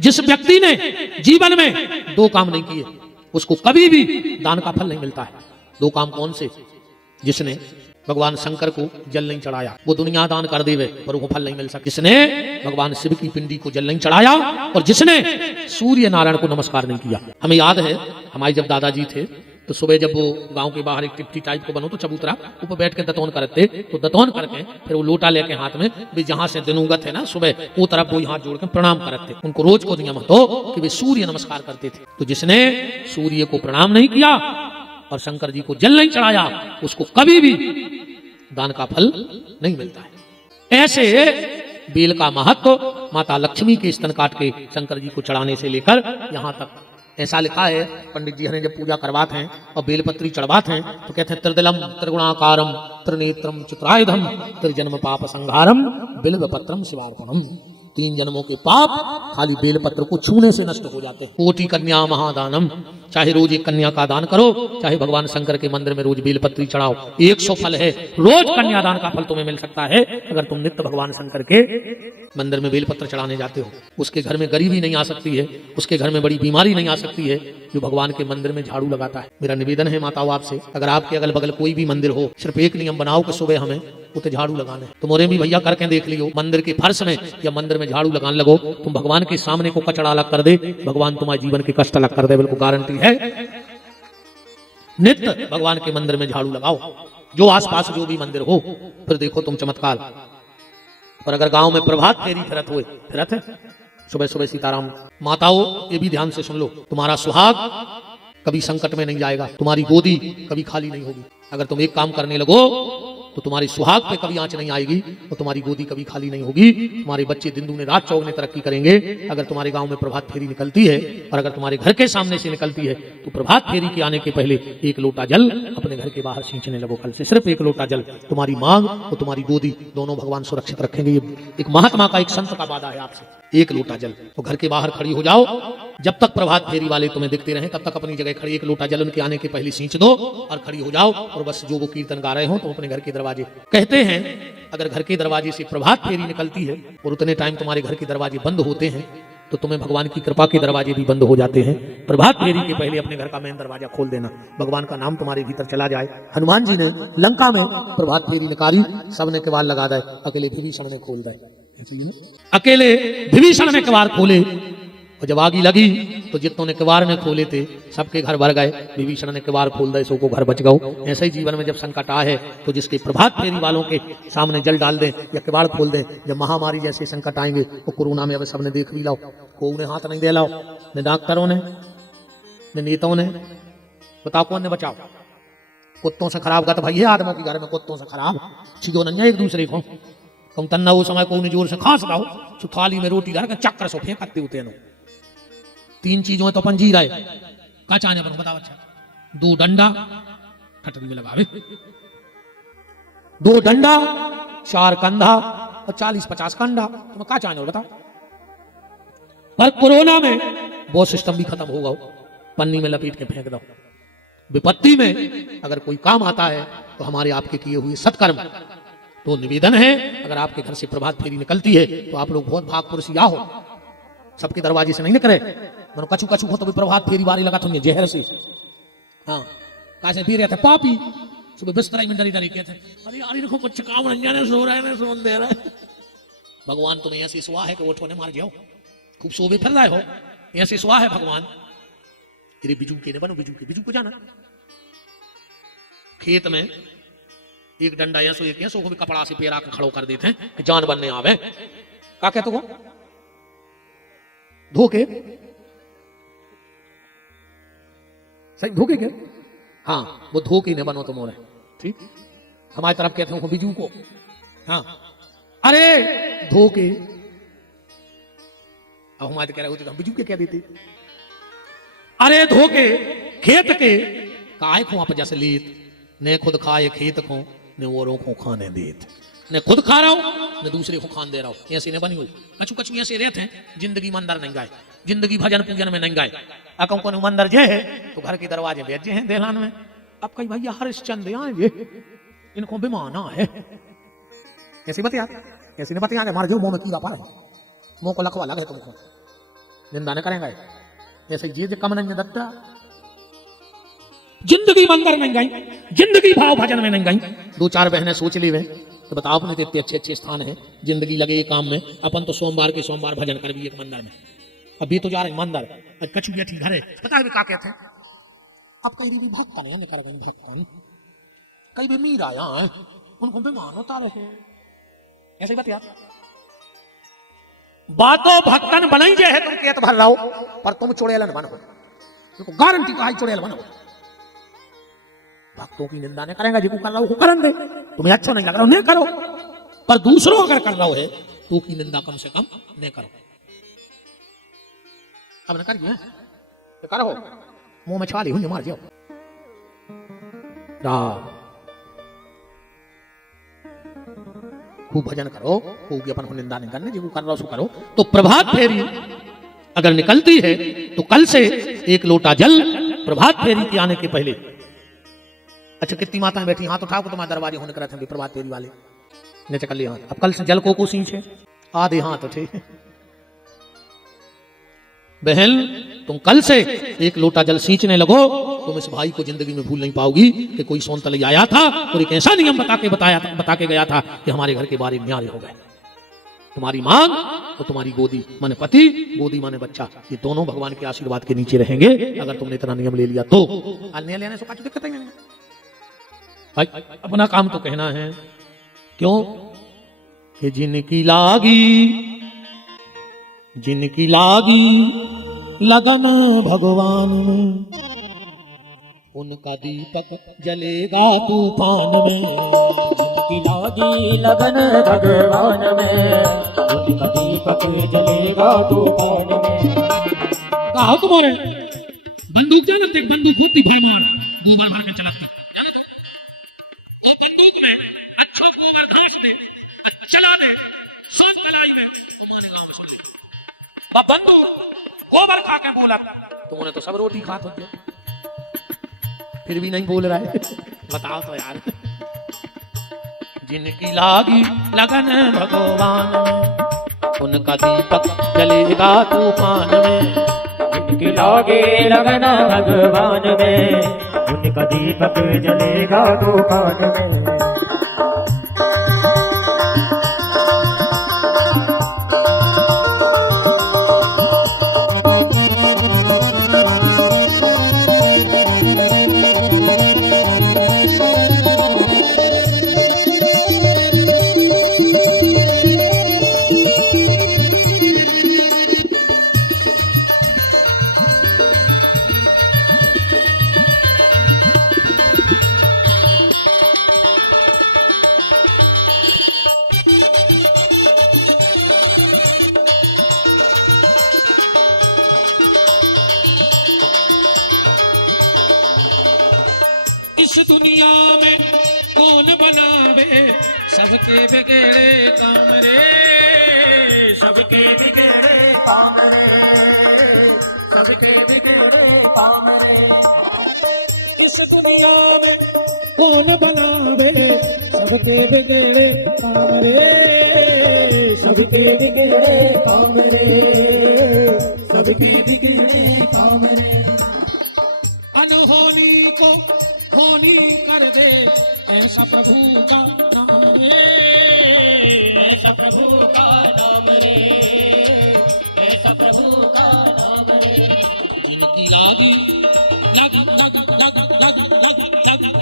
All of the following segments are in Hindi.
जिस व्यक्ति ने जीवन में दो काम नहीं किए उसको कभी भी दान का फल नहीं मिलता है। दो काम कौन से? जिसने भगवान शंकर को जल नहीं चढ़ाया वो दुनिया दान कर देवे पर वो फल नहीं मिल सकता। जिसने भगवान शिव की पिंडी को जल नहीं चढ़ाया और जिसने सूर्य नारायण को नमस्कार नहीं किया। हमें याद है हमारे जब दादाजी थे तो सुबह जब वो गांव के बाहर एक टिप्टी टाइप को बनो तो चबूतरा ऊपर बैठ के दतौन करते तो दतौन करके फिर वो लोटा लेके हाथ में भी जहां से दिनुगत है ना सुबह वो तरफ वो हाथ जोड़ के प्रणाम करते। उनको रोज को नियम तो कि वे सूर्य नमस्कार करते थे। तो जिसने सूर्य को प्रणाम नहीं किया और शंकर जी को जल नहीं चढ़ाया उसको कभी भी दान का फल नहीं मिलता है। ऐसे बेल का महत्व माता लक्ष्मी के स्तन काट के शंकर जी को चढ़ाने से लेकर यहाँ तक ऐसा लिखा है। पंडित जी हमें जब पूजा करवाते हैं और बेलपत्री चढ़वाते हैं तो कहते हैं त्रिदलम त्रिगुणाकारम त्रिनेत्रम चित्रायुधम त्रिजन्म पाप संहारम बिल्वपत्रम शिवार्पणम। 3 जन्मों के पाप खाली बेलपत्र को छूने से नष्ट हो जाते हैं। कोटि कन्या महादानम, चाहे रोज एक कन्या का दान करो, चाहे भगवान शंकर के मंदिर में रोज बेलपत्री चढ़ाओ, 100 फल है। रोज कन्यादान का फल तुम्हें मिल सकता है अगर तुम नित्य भगवान शंकर के मंदिर में बेलपत्र चढ़ाने जाते हो। उसके घर में गरीबी नहीं आ सकती है, उसके घर में बड़ी बीमारी नहीं आ सकती है जो भगवान के मंदिर में झाड़ू लगाता है। मेरा निवेदन है माताओं आपसे, अगर आपके अगल बगल कोई भी मंदिर हो सिर्फ एक नियम बनाओ कि सुबह हमें उते झाड़ू लगाने। तुम्हारे भी भैया करके देख लियो, मंदिर के फर्श में या मंदिर में झाड़ू लगाने लगो, तुम भगवान के सामने को कचड़ा अलग कर दे, भगवान तुम्हारे जीवन के कष्ट अलग कर दे, बिल्कुल गारंटी है। नित्य भगवान के मंदिर में झाड़ू लगाओ, जो आसपास जो भी मंदिर हो, फिर देखो तुम चमत्कार। और अगर गांव में प्रभात फेरी फिरत हुए, फिरत है सुबह सुबह सीताराम। माताओं ये भी ध्यान से सुन लो, तुम्हारा सुहाग कभी संकट में नहीं जाएगा, तुम्हारी गोदी कभी खाली नहीं होगी। अगर तुम एक काम करने लगो तो तुम्हारी सुहाग पे कभी आंच नहीं आएगी और तुम्हारी गोदी कभी खाली नहीं होगी। तुम्हारे बच्चे दिन दूने रात चौगुने तरक्की करेंगे। अगर तुम्हारे गांव में प्रभात फेरी निकलती है और अगर तुम्हारे घर के सामने से निकलती है तो प्रभात फेरी के आने के पहले 1 लोटा जल अपने घर के बाहर सींचने लगो। कल से सिर्फ 1 लोटा जल, तुम्हारी मांग और तुम्हारी गोदी दोनों भगवान सुरक्षित रखेंगे। ये एक महात्मा का, एक संत का वादा है आपसे। 1 लोटा जल तो घर के बाहर खड़ी हो जाओ, जब तक प्रभात फेरी वाले तुम्हें दिखते रहे तब तक अपनी जगह खड़ी 1 लोटा जल उनके आने के पहले सींच दो और खड़ी हो जाओ। और बस जो वो कीर्तन गा रहे हो तो अपने घर के दरवाजे, कहते हैं अगर घर के दरवाजे से प्रभात फेरी निकलती है और उतने टाइम तुम्हारे घर के दरवाजे बंद होते हैं तो तुम्हें भगवान की कृपा के दरवाजे भी बंद हो जाते हैं। प्रभात फेरी के पहले अपने घर का मेन दरवाजा खोल देना, भगवान का नाम तुम्हारे भीतर चला जाए। हनुमान जी ने लंका में प्रभात फेरी निकाली, सबने किवाड़ लगा दे, अकेले विभीषण ने खोल दे। अकेले विभीषण ने किवाड़ खोले और जब आगी लगी तो जितनों ने किवाड़ में खोले थे सबके घर भर गए, विभीषण ने किवाड़ खोल दे, सो को घर बच गओ। ऐसे ही जीवन में जब संकट आए है तो जिसके प्रभात फेरी वालों के सामने जल डाल दें या किवाड़ खोल दें। जब महामारी जैसे संकट आएंगे तो कोरोना में अब सबने देख भी लाओ, को ने हाथ नहीं दे लाओ, न डॉक्टरों ने न नेताओं ने, बताओ कौन ने बचाओ। कुत्तों से खराब गत भाई है आदमों के घर में, कुत्तों से खराब छिजो न एक दूसरे को। तुम तन्ना वो समय को जोर से खांस लाओ तो थाली में रोटी घर का चक्कर सो फेंकते होते हैं। 3 चीजों में तो अपन जी रहे का चाहने पर बताओ। अच्छा 2 डंडा ठटरी में लगावे, 2 डंडा 4 कंधा और 40-50 कंधा, तुम्हें का चाहने बताओ। पर कोरोना में वो सिस्टम भी खत्म होगा, पन्नी में लपेट के फेंक दो। विपत्ति में अगर कोई काम आता है तो हमारे आपके किए हुए सत्कर्म। तो निवेदन है अगर आपके घर से प्रभात फेरी निकलती है तो आप लोग बहुत भाग पुरुष या हो, सबके दरवाजे से नहीं निकले। मनो कछु कछु हो तो भी प्रभात फेरी बारी लगा तुमने जहर से। हाँ कैसे फिर रहते पापी सुबह बिस्तर में डरी डरी कहते अरे यार इनको कुछ काम नहीं जाने, सो रहे हैं सोन दे रहे। भगवान तुम्हें ऐसी सुहा है कि वो ठोने मार जाओ, खूब सोबे फिर रहे हो, ऐसी सुहा है भगवान। तेरे बिजू के ने बनो, बिजू को जाना खेत में एक डंडा या सो एक सो को भी कपड़ा से पेरा के खड़ो कर देते हैं कि जान बनने आवे। क्या कहते हो धोखे सही धोखे के? हाँ वो धोखे ने बनो तुम और ठीक। हमारी तरफ कहते हो बिजू को, हाँ अरे धोखे। अब हमारे कह रहे होते तो हम बिजू के कह देते। अरे धोखे खेत के काय खो आप जैसे लेत, ने खुद खाए खेत को ने औरों को खाने देत, ने खुद खा रहा हूं ने दूसरे को खान दे रहा हूं। ऐसी ने बनी हुई कछु कछु ऐसे रहते हैं जिंदगी मंदिर नहीं गए, जिंदगी भजन पूजन में नहीं गए। अकम को मंदिर जे है तो घर के दरवाजे बेचे हैं देहलान में। अब कहीं भैया हरिश्चंद्र आए इनको बेमाना है, ऐसे बतिया ऐसे ने बतिया मार जो मुंह में कीड़ा पा रहे, मुंह को लखवा लगे तुमको। निंदा न करेंगे ऐसे ये कम नहीं दत्ता जिंदगी मंदिर में गई जिंदगी भाव भजन में नहीं गई। दो चार बहनें सोच ली वे तो बताओ अपने इतने अच्छे अच्छे स्थान है जिंदगी लगे ये काम में अपन तो सोमवार के सोमवार भजन कर भी एक मंदिर में अभी तो जा रहे मंदिर कछु बैठी घर है पता है क्या कहते हैं अब कहीं भी भक्तन है निकल गई भक्तन कई भी मीरा यहाँ उनको बेमान होता रहे ऐसे बात यार बातों भक्तन बनाई जे है तुम केत भर रहो पर तुम चुड़ैलन बनो तुमको गारंटी का चुड़ैल बनो भक्तों की निंदा नहीं करेंगे जिसको कर रहा हो करन दे तुम्हें अच्छा नहीं लग रहा हो नहीं करो पर दूसरों अगर कर रहा है तो की निंदा कम से कम नहीं करो। अब न करिए तो करो मुंह में छाली हुई मार जाओ खूब भजन करो खूब अपन को निंदा नहीं करने जिसको कर रहा हो सो करो। तो प्रभात फेरी अगर निकलती है तो कल से एक लोटा जल प्रभात फेरी के आने के पहले अच्छा कितनी माताएं बैठी हाथ उठाओ तुम्हारे दरवाजे होने कर थे प्रभात फेरी वाले ने चकल लिया अब कल से जल को सींचे आधे हाथ उठे बहन तुम कल से एक लोटा जल सींचने लगो तुम इस भाई को जिंदगी में भूल नहीं पाओगी कि कोई सोनतलई आया था और एक ऐसा नियम बता के गया था कि हमारे घर के बारे में न्यारे हो गए तुम्हारी मांग और तुम्हारी गोदी माने पति गोदी माने बच्चा ये दोनों भगवान के आशीर्वाद के नीचे रहेंगे अगर तुमने इतना नियम ले लिया तो अन्य लेने से कुछ दिक्कत नहीं भाई अपना काम तो कहना है क्यों कि जिनकी लागी लगन भगवान में उनका दीपक जलेगा तूफान में जिनकी लागी लगन भगवान में उनका दीपक जलेगा तूफान में। कहा तुम्हारे बंदूक जानते बंदूक होती भैया गोबर भर के चलाते गोबर खा के बोला तुमने तो सब रोटी खात होते फिर भी नहीं बोल रहा है बताओ तो यार जिनकी लागी लगन भगवान में उनका दीपक जलेगा तूफान में जिनकी लागी लगन भगवान में उनका दीपक जलेगा तूफान में। इस दुनिया में कौन बनावे सबके बिगड़े काम रे सबके बिगड़े काम रे सबके बिगड़े काम रे। इस दुनिया में कौन बनावे सबके बिगड़े काम रे सबके बिगड़े काम रे सबके बिगड़े काम रे। अनहोनी को होनी कर दे ऐसा प्रभु का नाम रे ऐसा प्रभु का नाम रे ऐसा प्रभु का नाम रे। जिनकी लागी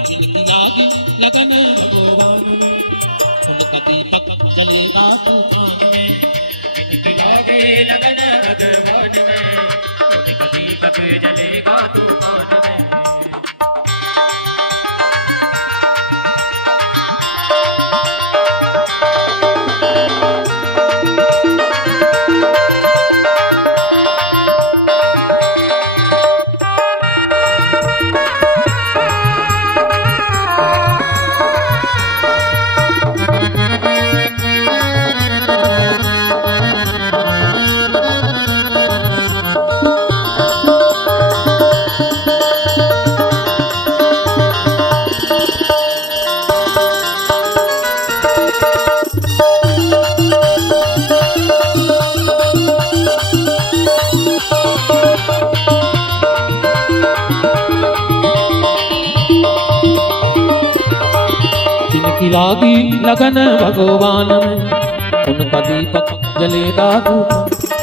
जिनकी लागी लगन भगवान में उनका दीपक जलेगा तूफान में जिनकी लागी लगन भगवान में उनका दीपक जलेगा तूफान में। की लागी लगन भगवान में, उनका दीपक जलेगा धूप।